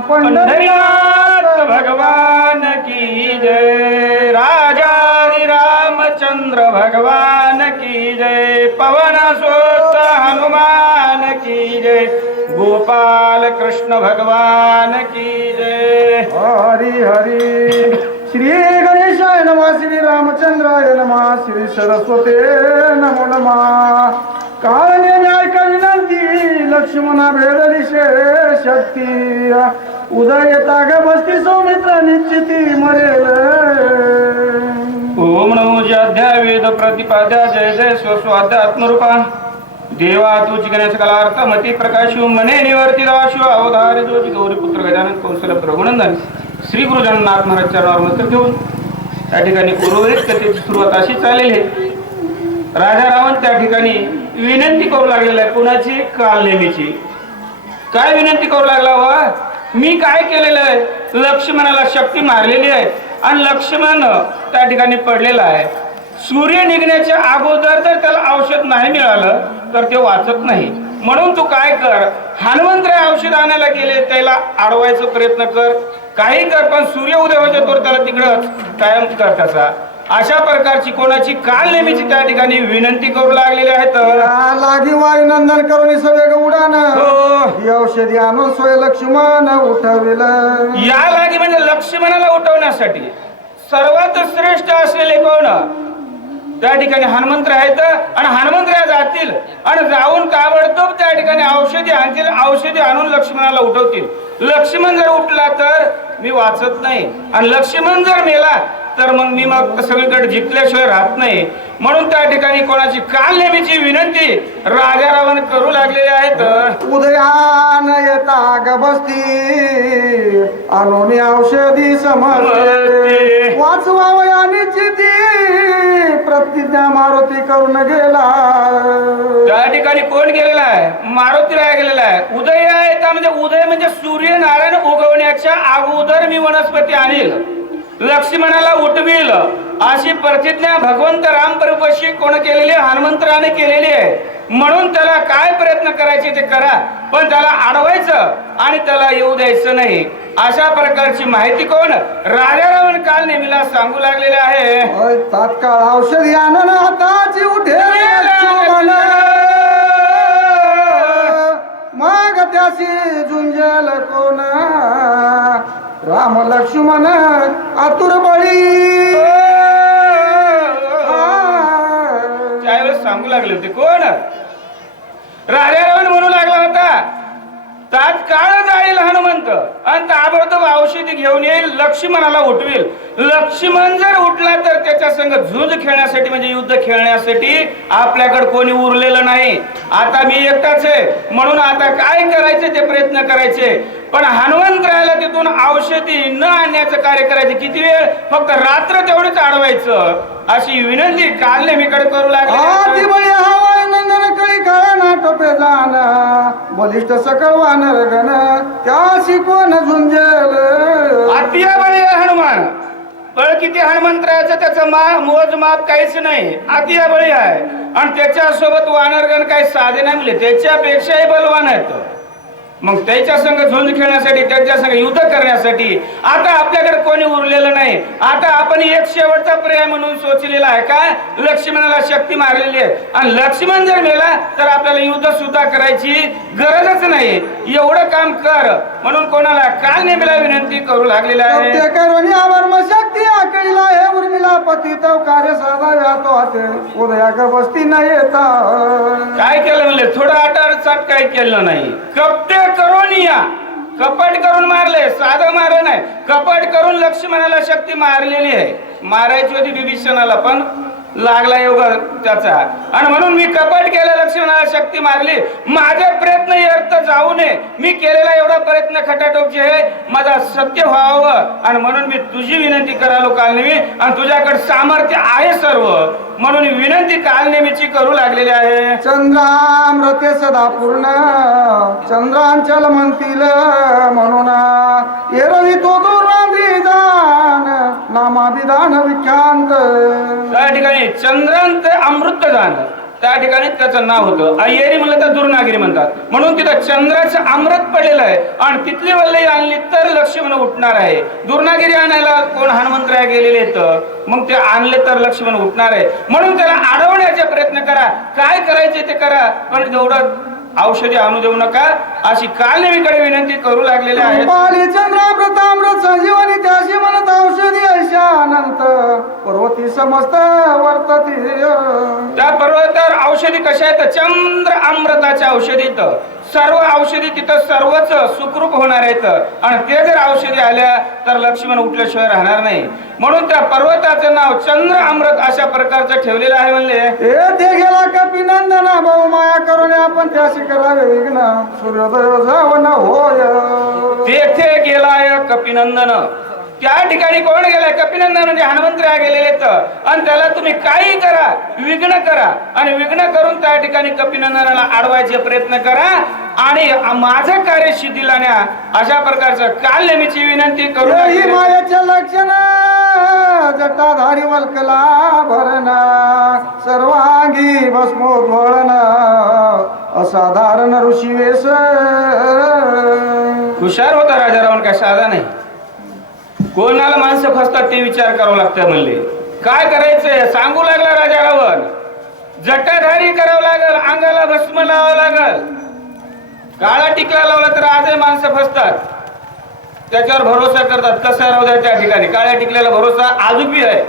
पंढरीनाथ भगवान की जय। राजा रामचंद्र भगवान की जय। पवन सोत हनुमान की जय। गोपाल कृष्ण भगवान की जय। हरी हरी। श्री गणेशाय नमः श्री रामचंद्राय नमः श्री सरस्वते नमो नमः। ಲಕ್ಷ್ಮಣ लक्ष्मणा ಶಕ್ತಿಯ शक्ती. उदय ताग बसती सौमित्र निश्चिती मरेल. ओम नमो अध्याय वेद प्रतिपाद्या जय जय देवा तुझ गणेश कलार्थ मती प्रकाशु मने निवर्ती राशु अवधारी जोज गौरी पुत्र गजानन कौशल रघुनंदन श्री गुरु जगन्नाथ महाराज चरणावर मत घेऊन त्या ठिकाणी उर्वरित कथेची सुरुवात अशी चालेल हे. राजा रावण त्या ठिकाणी विनंती करू लागलेला आहे. कुणाची? कालनेमीची. काय विनंती करू लागला वा मी काय केलेलं आहे? लक्ष्मणाला शक्ती मारलेली आहे आणि लक्ष्मण त्या ठिकाणी पडलेला आहे. सूर्य निघण्याच्या अगोदर जर त्याला औषध नाही मिळालं तर ते वाचत नाही. म्हणून तू काय कर? हनुमंतराय औषध आणायला गेले त्याला अडवायचा प्रयत्न कर. काही कर पण सूर्य उदय होतो तर त्याला तिकडं कायम कर त्याचा. अशा प्रकारची कोणाची काल नेहमीची त्या ठिकाणी विनंती करू लागलेली आहेत या लागी वायू नंदन करून सवेग उडान हो. औषधी आणून सोय लक्ष्मण उठविल. या लागी म्हणजे लक्ष्मणाला उठवण्यासाठी सर्वात श्रेष्ठ असलेले कोण? त्या ठिकाणी हनुमंत आहेत आणि हनुमंतराय जातील आणि जाऊन ताबडतोब त्या ठिकाणी औषधी आणतील औषधी आणून लक्ष्मणाला उठवतील. लक्ष्मण जर उठला तर मी वाचत नाही. आणि लक्ष्मण जर मेला तर मग मी मग सगळीकडे जिंकल्याशिवाय राहत नाही. म्हणून त्या ठिकाणी कोणाची काल नेहमीची विनंती राजा रावण करू लागलेले आहेत उदयान येता ग बसती औषधी समजते वाचवा वयानी चिती प्रतिज्ञा मारुती करून गेला. त्या ठिकाणी कोण गेलेला आहे? मारुती राय गेलेला आहे. उदय आहे म्हणजे उदय म्हणजे सूर्यनारायण उगवण्याच्या अगोदर मी वनस्पती आणील. लक्ष्मणाला उठवील. अशी प्रतिज्ञा भगवंत राम प्रभूशी कोण केलेली? हनुमंतराने केलेली आहे. म्हणून त्याला काय प्रयत्न करायचे ते करा. पण त्याला अडवायचं आणि त्याला येऊ द्यायचं नाही. अशा प्रकारची माहिती कोण? राजा रावण काल नेहमीला सांगू लागलेले आहे. तात्काळ औषधी आणून हाताची उठेल. राम लक्ष्मण आतुर बळी. त्यावेळेस सांगू लागले होते कोण? राजा रावण म्हणू लागला होता तात्काळ जाईल हनुमंत आणि ताबडतोब औषधी घेऊन येईल लक्ष्मणाला उठवेल. लक्ष्मण जर उठला तर त्याच्या संग झुंज खेळण्यासाठी म्हणजे युद्ध खेळण्यासाठी आपल्याकडे कोणी उरलेलं नाही. आता मी एकटाच आहे. म्हणून आता काय करायचे ते प्रयत्न करायचे? पण हनुमंतरायाला तिथून औषधी न आणण्याचं कार्य करायचे. किती वेळ? फक्त रात्र तेवढेच अडवायचं अशी विनंती काल नेहमीकडे करू आती लागली कळी नाटोपे जाण. बलिष्ठ सकळ वानर गण त्या शिकवण झुंजेल? अतिया बळी आहे हनुमान. बळ किती हनुमंतरायाचं त्याचं मा मोजमाप काहीच नाही. अतिया बळी आहे. आणि त्याच्यासोबत वानरगण काही साधे नाही मिळले त्याच्यापेक्षाही बलवान आहेत. मग त्याच्या संघ झुंज खेळण्यासाठी त्याच्या संघ युद्ध करण्यासाठी आता आपल्याकडे कोणी उरलेलं नाही. आता आपण एक शेवटचा पर्याय म्हणून सोचलेला आहे. काय? लक्ष्मणाला शक्ती मारलेली आहे. आणि लक्ष्मण जर मेला तर आपल्याला युद्ध सुद्धा करायची गरजच नाही. एवढं काम कर. म्हणून कोणाला काल नेमेला विनंती करू लागलेला आहे. शक्ती आकळीला हे उर्मिला पती तो कार्य साधा तो हाते. उदया बसती न येता. काय केलं म्हणले? थोडं आटारचाट काय केलं नाही. कपटे करून या. कपट करून मारले साधं मारण आहे कपट करून लक्ष्मणाला शक्ती मारलेली आहे. मारायची होती विभीषणाला पण लागला योग त्याचा. आणि म्हणून मी कपट केला लक्ष्मणाला शक्ती मारली. माझे प्रयत्न व्यर्थ जाऊ नये. मी केलेला एवढा प्रयत्न खटाटोपचे आहे. माझा सत्य व्हावं. आणि म्हणून मी तुझी विनंती करालो कालनेमी आणि तुझ्याकडे सामर्थ्य आहे सर्व. म्हणून विनंती कालनेमीची करू लागलेली आहे. चंद्रामृते सदा पूर्ण चंद्रांचल म्हणतील म्हणून. एरवी तो दान नामाभिधान विख्यांत. त्या ठिकाणी चंद्रांत अमृत दान त्या ठिकाणी त्याचं नाव होतं. अय्यरी म्हणलं तर दुर्नागिरी म्हणतात. म्हणून तिथं चंद्राचं अमृत पडलेलं आहे. आणि तिथली वल्लई आणली तर लक्ष्मण उठणार आहे. दुर्नागिरी आणायला कोण हनुमंतराय गेलेले आहेत? मग ते आणले तर लक्ष्मण उठणार आहे. म्हणून त्याला अडवण्याचा प्रयत्न करा. काय करायचे ते करा. पण जेवढं औषधी आणू देऊ नका. अशी कालनेमीकडे विनंती करू लागलेले आहेत. पाली चंद्रामृतामृत संजीवनी त्याशी म्हणत औषधी ऐशा अनंत. पर्वती समस्त वर्तती. त्या पर्वतावर औषधी कशा आहेत? चंद्र अमृताच्या औषधीत. सर्व औषधी तिथं सर्वच सुखरूप होणार आहेत. आणि ते जर औषधी आल्या तर लक्ष्मण उठल्याशिवाय राहणार नाही. म्हणून त्या पर्वताचं नाव चंद्र अमृत अशा प्रकारचं ठेवलेलं आहे म्हणले. येथे गेला कपिनंदना भाऊ माया करून आपण त्याशी करावे विघ्न. जावन होय. तेथे गेलाय कपिनंदन. त्या ठिकाणी कोण गेलाय? कपिनंदन म्हणजे हनुमंतराय गेलेले आहेत. आणि त्याला तुम्ही काही करा विघ्न करा. आणि विघ्न करून त्या ठिकाणी कपिनंदनाला अडवायचे प्रयत्न करा. आणि माझं कार्य सिद्धीला न्या अशा प्रकारचं काल नेहमीची विनंती करू ही. मायाचे लक्षण जटाधारी वल्कला भरण सर्वांगी भस्मोद्वळन असाधारण ऋषी वेश. हुशार होता राजा रावण काय साधा नाही. कोणाला माणसं फसतात ते विचार करावं लागतं म्हणले. काय करायचंय? सांगू लागला राजा रावण जटाधारी करावं लागल अंगाला भस्म लावावं लागल. काळा टिकला लावला तर आजही माणसं फसतात. त्याच्यावर भरोसा करतात. कसं राहू द्या त्या ठिकाणी? काळ्या टिकलेला भरोसा आजूबी आहे.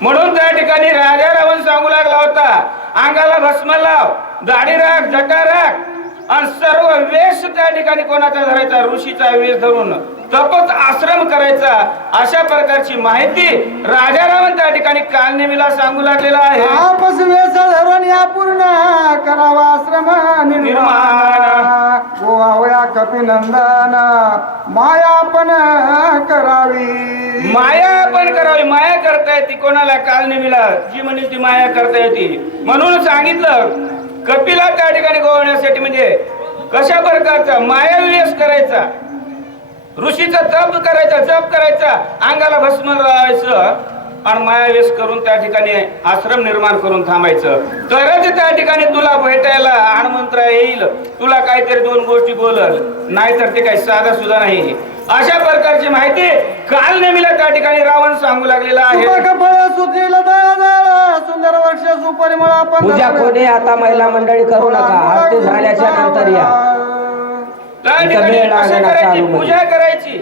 म्हणून त्या ठिकाणी राजा रावण सांगू लागला होता अंगाला भस्म लाव. दाढी राख जटा राख. आणि सर्व वेश त्या ठिकाणी कोणाचा धरायचा? ऋषीचा वेश धरून तपच आश्रम करायचा. अशा प्रकारची माहिती राजा रावण त्या ठिकाणी कालनेमीला सांगू लागलेला आहे. आपस वेश धरून या पूर्ण करावा आश्रम निर्माण. गोवावया कपिनंदन माया पण करावी. माया पण करावी. माया करता येते कोणाला? कालनेमीला जी म्हणेल ती माया करता येते. म्हणून सांगितलं कपिला त्या ठिकाणी गोवण्यासाठी म्हणजे कशा प्रकारचा मायाविवेश करायचा? ऋषीचा तप करायचा जप करायचा अंगाला भस्म लावायचं आणि मायावेश करून त्या ठिकाणी आश्रम निर्माण करून थांबायचं. तरच त्या ठिकाणी तुला भेटायला हनुमंतरा येईल. तुला काहीतरी दोन गोष्टी बोलल नाहीतर ते काही साधा सुद्धा नाही. अशा प्रकारची माहिती काल नेहमीला त्या ठिकाणी रावण सांगू लागलेला आहे. सुबक फळ सुशील दळ दळ. सुंदर वर्ष सुपरिमळ आपण पूजा कोणी आता महिला मंडळी करू नका. आरती झाल्याच्यानंतर या. त्या ठिकाणी. पूजा करायची.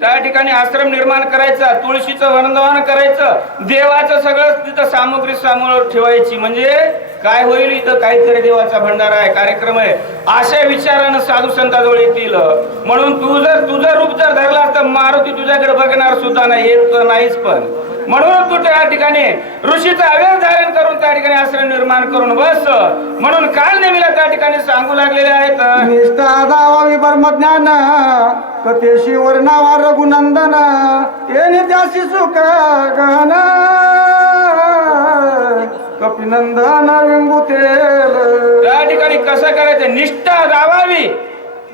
त्या ठिकाणी आश्रम निर्माण करायचा तुळशीचं वनदवान करायचं देवाचं सगळं तिथं सामग्री समोर ठेवायची. म्हणजे काय होईल इथं? काहीतरी देवाचा भंडारा आहे कार्यक्रम आहे. अशा विचारानं साधू संताजवळ येतील. म्हणून तू जर तुझं रूप जर धरला तर मारुती तुझ्याकडे बघणार सुद्धा नाही. येत नाहीच पण. म्हणून तू त्या ठिकाणी ऋषीचं अवेर धारण करून त्या ठिकाणी आश्रम निर्माण करून बस. म्हणून काल नेहमीला त्या ठिकाणी सांगू लागलेले आहेत. निष्ठा दावावी ब्रह्मज्ञान कथेशी वर्णावा रघुनंदन येणे त्याशी सुख गहन कपिनंदन विंबुतेल त्या ठिकाणी कसं करायचं? निष्ठा दावावी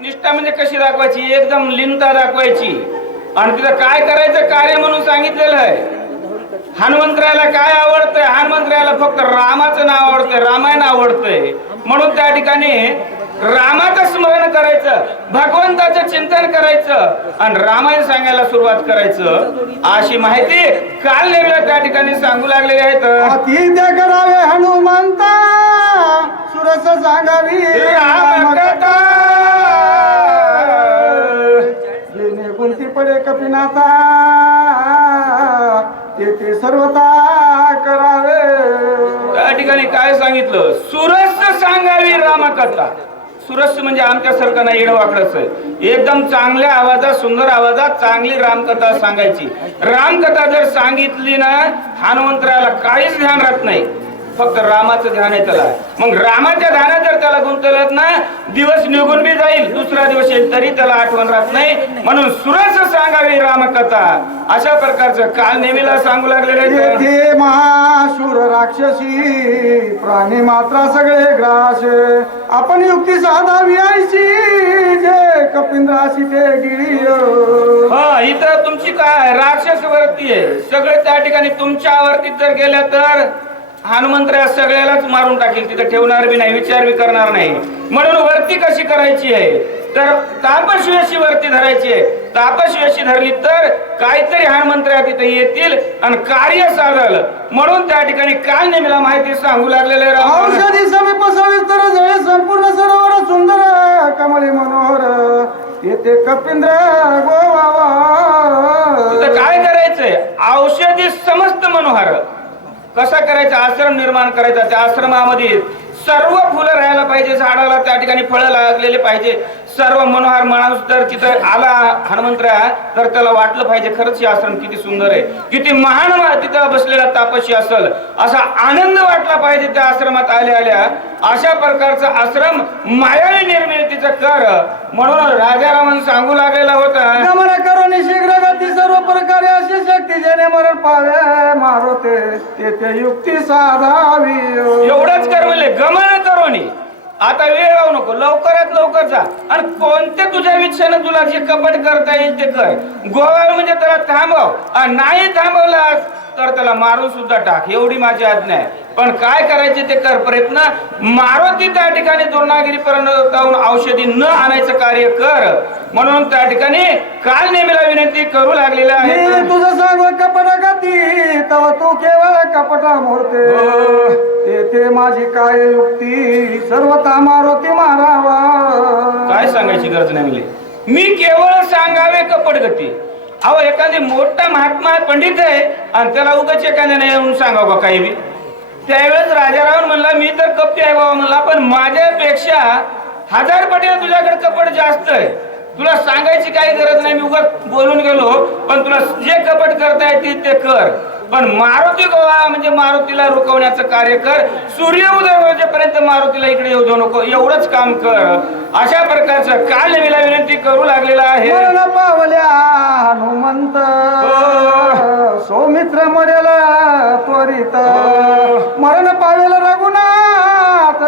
निष्ठा म्हणजे कशी दाखवायची? एकदम लिनता दाखवायची. आणि तिथं काय करायचं? कार्य म्हणून सांगितलेलं आहे. हनुमंतरायाला काय आवडतंय? हनुमंतरायाला फक्त रामाचं नाव आवडतंय रामायण आवडतंय. म्हणून त्या ठिकाणी रामाचं स्मरण करायचं भगवंताचं चिंतन करायचं आणि रामायण सांगायला सुरुवात करायचं. अशी माहिती काल नेहमीला त्या ठिकाणी सांगू लागलेली आहेत करावे हनुमंता सुरस सांगावी. रामकथा. जेणे गुंती पडे कपिनाथा. ते सर्वता करावे. त्या ठिकाणी काय सांगितलं? सुरस सांगावी रामकथा सुरस म्हणजे आमच्यासारखं नाही येडवाकडच आहे. एकदम चांगल्या आवाजात सुंदर आवाजात चांगली रामकथा सांगायची. रामकथा जर सांगितली ना हनुमंतराला काहीच ध्यान राहत नाही. फक्त रामाचं ध्यान आहे त्याला. मग रामाच्या ध्यानात जर त्याला गुंतवलं ना दिवस निघून बी जाईल दुसरा दिवस येईल तरी त्याला आठवण राहत नाही. म्हणून सुरस सांगावी रामकथा. अशा प्रकारचं काल नेहमीला सांगू लागलेले महाशूर राक्षसी प्राणी मात्रा सगळे ग्रास. आपण युक्ती साधावी ऐशी जे कपिंद्राशी ते गिरी हा इथं तुमची काय? राक्षस वरती आहे. सगळे त्या ठिकाणी तुमच्या वरती जर गेल्या तर? हनुमंतराया सगळ्यालाच मारून टाकेल तिथं ठेवणार बी नाही विचार बी करणार नाही. म्हणून वरती कशी करायची आहे? तर तापशिवेशी वरती धरायची आहे. तापशिवेशी धरली तर काहीतरी हनुमंतराया तिथे येतील आणि कार्य साधल म्हणून त्या ठिकाणी काल नेमीला माहिती सांगू लागलेले औषधी समीप सविस्तर जळे संपूर्ण सरोवर सुंदर कमळी मनोहर. येथे कपिंद्र तर गोवा काय करायचंय? औषधी समस्त मनोहर. कसा करायचा? आश्रम निर्माण करायचा त्या आश्रमामध्ये. सर्व फुलं राहायला पाहिजे झाडाला त्या ठिकाणी फळं लागलेले पाहिजे. सर्व मनोहर माणूस जर तिथं आला हनुमंतरा तर त्याला वाटलं पाहिजे खरंच हे आश्रम किती सुंदर आहे. किती महान तिथं बसलेला तापशी असल. असा आनंद वाटला पाहिजे त्या आश्रमात आल्या आल्या. अशा प्रकारचा आश्रम मायाळी निर्मितीचं कर. म्हणून राजारामन सांगू लागलेला होता करून शीघ्र गती सर्व प्रकारे अशी शक्ती जेणे मरण पावे मारुते तेथे युक्ती साधावी. एवढंच कर म्हणले गमन आता वेळ लावू नको लवकरात लवकर जा. आणि कोणत्या तुझ्या इच्छेनं तुला जे कपट करता येईल ते कर. गोवाळ म्हणजे त्याला थांबव. नाही थांबवलास तर त्याला मारून सुद्धा टाक. एवढी माझी आज्ञा आहे. पण काय करायचे ते कर. प्रयत्न मारुती त्या ठिकाणी दुर्नागिरी पर्यंत जाऊन औषधी न आणायचं कार्य कर. म्हणून त्या ठिकाणी काल नेहमीला विनंती करू लागलेला आहे. तुझं सांग कपट गती तव तू केवळ कपटा मोरते हो. तेथे माझी काय युक्ती सर्वता मारुती मारावा. काय सांगायची गरज नाही मी केवळ सांगावे कपडगती अहो एखादी मोठा महात्मा पंडित आहे आणि त्याला उगाच एखाद्याने येऊन सांगा का काही बी. त्यावेळेस राजाराव म्हणला मी तर कपटी आहे बाबा म्हणला पण माझ्यापेक्षा हजार पटीने तुझ्याकडे कपड जास्त आहे. तुला सांगायची काही गरज नाही मी उगाच बोलून गेलो पण तुला जे कपट करता येते ते कर. पण मारुती गोवा म्हणजे मारुतीला रुकवण्याचं कार्य कर. सूर्य उदय मारुतीला इकडे येऊ देऊ नको. एवढंच काम कर. अशा प्रकारचं काल नेमीला विनंती करू लागलेला आहे. पावल्या हनुमंत. हो. सौमित्र मरेल त्वरित. हो. मरण पावेल रघुनाथ.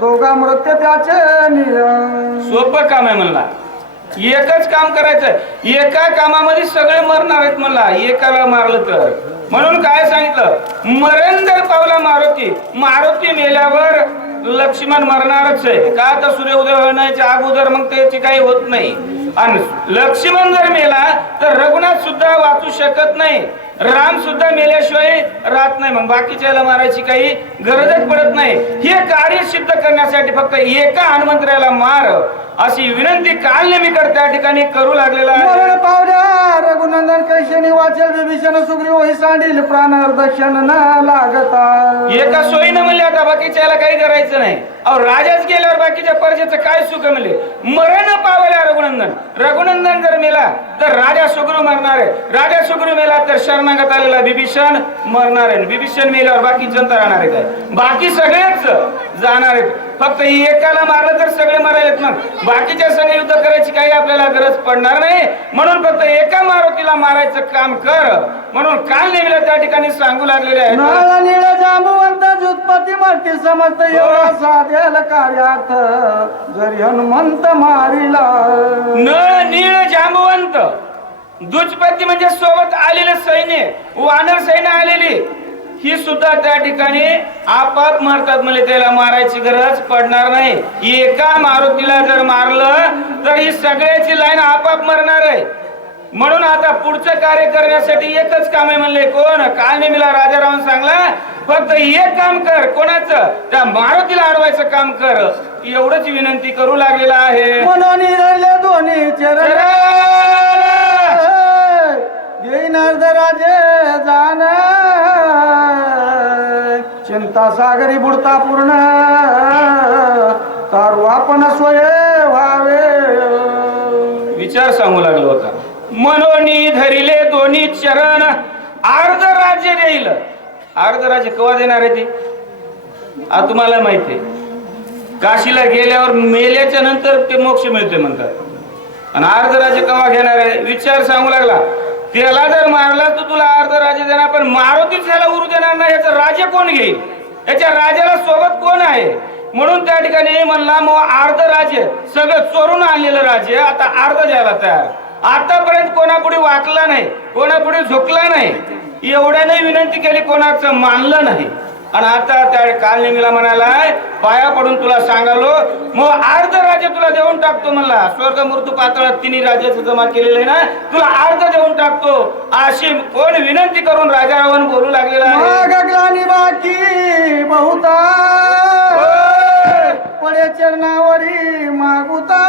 दोघा मृत्य त्याचे नियम. सोपं काम आहे म्हणला. एकच काम करायचं एका कामामध्ये सगळे मरणार आहेत मला. एकाला मारलं तर. म्हणून काय सांगितलं? मरण जर पावला मारुती. मारुती मेल्यावर लक्ष्मण मरणारच आहे. का तर सूर्य उदय होण्याच्या अगोदर मग त्याची काही होत नाही. आणि लक्ष्मण जर मेला तर रघुनाथ सुद्धा वाचू शकत नाही. राम सुद्धा मेल्याशिवाय राहत नाही. मग बाकीच्याला मारायची काही गरजच पडत नाही. हे कार्य सिद्ध करण्यासाठी फक्त एका हनुमंतराला मार. अशी विनंती काल नेहमीकर त्या ठिकाणी करू लागलेला आहे. मरण पावल्या रघुनंदन कैशनी वाचेल विभीषण सुग्रीव ही सांडील प्राण दक्षिण न लागता. एका सोयीनं म्हणले आता बाकीच्याला काही करायचं नाही. अहो राजाच गेल्यावर बाकीच्या प्रजेचं काय सुख म्हणले? मरण पावल्या रघुनंदन. रघुनंदन जर मेला तर राजा सुग्रीव मरणार आहे. राजा सुग्रीव मेला तर शरणागत आलेला बिभीषण मरणार आहे. बिभीषण मेल्यावर बाकी जनता राहणार आहे काय? बाकी सगळेच जाणार आहेत. फक्त एकाला मारलं तर सगळे मरायलेत मग बाकीच्या संग युद्ध करायची काही आपल्याला गरज पडणार नाही. म्हणून फक्त एका मारुतीला मारायचं काम कर. म्हणून काल नेहमीला त्या ठिकाणी सांगू लागलेले आहे नाळ निळ जांबवंत जुत्पती मारती समस्त एवढा साधेल कार्यार्थ. जरी हनुमंत मारिला. नळ नीळ जांबवंत. दुचपती म्हणजे सोबत आलेले सैन्य. वानर सैन्य आलेली. ही सुद्धा त्या ठिकाणी आपाप मारतात म्हणजे त्याला मारायची गरज पडणार नाही. एका मारुतीला जर मारलं तर ही सगळ्याची लाईन आपाप मरणार आहे. म्हणून आता पुढचं कार्य करण्यासाठी एकच काम आहे म्हणले कोण? काल नेहमीला राजाराम सांगला फक्त एक काम कर कोणाचं? त्या मारुतीला अडवायचं काम कर. एवढंच विनंती करू लागलेला आहे. म्हणून दोन्ही चरण. राजे जाण चिंता सागरी बुडता पूर्ण. तारू आपण स्वय व्हावे. विचार सांगू लागलो होता मनोनी धरिले दोन्ही चरण. अर्ध राज्य देईल. अर्ध राज्य कवा देणार आहे ते? आ तुम्हाला माहिती आहे. काशीला गेल्यावर मेल्याच्या नंतर ते मोक्ष मिळते म्हणतात. आणि अर्ध राज्य कवा घेणार आहे? विचार सांगू लागला. त्याला जर मारला तर तुला अर्ध राज्य देणार पण मारुतीच त्याला उरू देणार नाही. याचं राज्य कोण घेईल? याच्या राजाला सोबत कोण आहे? म्हणून त्या ठिकाणी म्हणला मग अर्ध राज्य सगळं चोरून आणलेलं राज्य आता अर्ध द्यायला तयार. आतापर्यंत कोणापुढे वाकला नाही कोणापुढे झुकला नाही. एवढ्याने विनंती केली कोणाचं मानलं नाही. आणि आता त्या कालनिमीला म्हणालाय पाया पडून तुला सांगालो मग अर्ध राज्य तुला देऊन टाकतो म्हणला. स्वर्ग मृत्यू पातळात तिन्ही राज्याचं जमा केलेलं आहे ना तुला अर्ध देऊन टाकतो. अशी कोण विनंती करून राजा रावण बोलू लागलेला आहे. बाकी बहुता. पडे चरणावरी मागुता.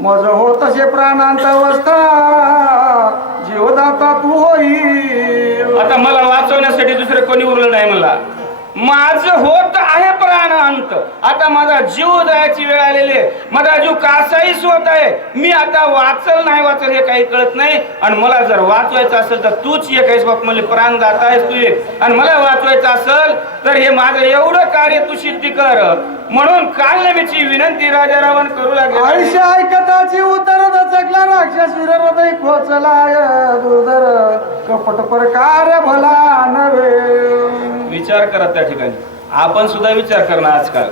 मज हो तसे प्राणांत अवस्था. जीवदाता तू होई. आता मला वाचवण्यासाठी दुसरं कोणी उरलं नाही मला माझं होत आहे प्राण अंत. आता माझा जीव जायची वेळ आलेली आहे. माझा जीव कासाहीच होत आहे. मी आता वाचल नाही वाचल हे काही कळत नाही. आणि मला जर वाचवायचं असेल तर तूच एक आहेस बाप. मला प्राण जात आहेस तू एक. आणि मला वाचवायचं असेल तर हे माझं एवढं कार्य तू सिद्धी कर. म्हणून काल कालनेमीची विनंती राजा रावण करू लागले. आयुष्य ऐकताची उतर चकला राक्षस वीर खोचला दुर्धर कपट प्रकार भला नव्हे. विचार करा त्या ठिकाणी. आपण सुद्धा विचार करणं आजकाल.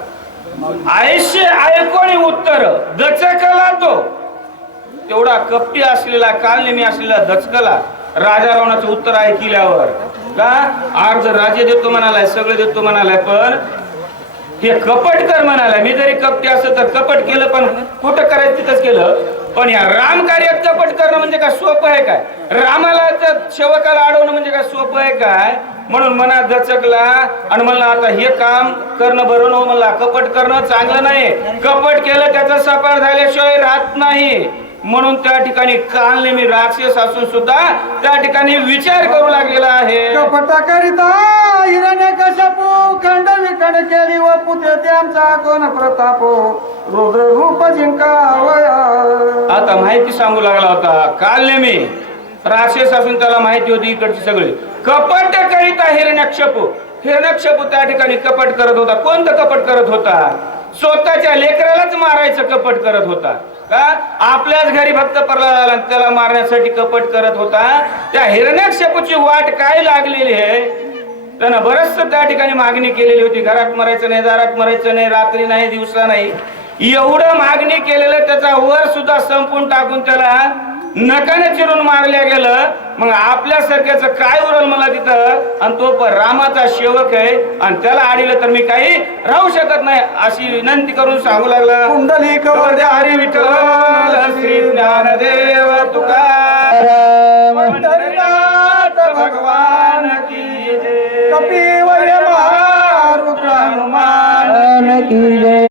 आयुष्य ऐकोणी उत्तर? दचकला तो. तेवढा कपटी असलेला कालनेमी असलेला दचकला राजा रावणाचं उत्तर ऐकल्यावर का? अर्ध राजे देतो म्हणालाय सगळं देतो म्हणालाय पण हे कपट कर म्हणालाय. मी जरी कपटी असं तर कपट केलं पण कुठं करायचं तिथंच केलं. पण या राम कार्यात कपट करणं म्हणजे काय सोपं आहे काय? रामाला शेवकाला अडवणं म्हणजे काय सोपं आहे काय? म्हणून मनात दचकला आणि म्हणलं आता हे काम करणं बरं नव्ह म्हणला कपट करणं चांगलं नाही. कपट केलं त्याचा सपार झाल्याशिवाय राहत नाही. म्हणून त्या ठिकाणी काल मी राक्षस असून सुद्धा त्या ठिकाणी विचार करू लागलेला आहे. कपटाकरिता खंड केली व पुते त्यांचा कोण प्रताप. रुद्र रूप जिंकावया आता माहिती सांगू लागला होता. काल मी राक्षस असून त्याला माहिती होती इकडची सगळी. कपट करीता हिरण्यक्षप. हिरण्यक्षप त्या ठिकाणी कपट करत होता. कोणतं कपट करत होता? स्वतःच्या लेकरालाच मारायचं कपट करत होता. का? आपल्याच घरी भक्त प्रल्हादाला त्याला मारण्यासाठी कपट करत होता. त्या हिरण्यक्षपूची वाट काय लागलेली आहे? त्यानं बरंचसं त्या ठिकाणी मागणी केलेली होती. घरात मरायचं नाही दारात मरायचं नाही रात्री नाही दिवसा नाही. एवढं मागणी केलेलं त्याचा वर सुद्धा संपून टाकून त्याला नकाने चिरून मारल्या गेलं. मग आपल्यासारख्याचं काय उरल मला तिथं? आणि तो पण रामाचा शेवक आहे. आणि त्याला आडील तर मी काही राहू शकत नाही अशी विनंती करून सांगू लागला. कुंडली कवर हरी विठ्ठल श्री ज्ञानदेव तुका भगवान. કપિવર્ય મહારુદ્રાનુમાન કી જય.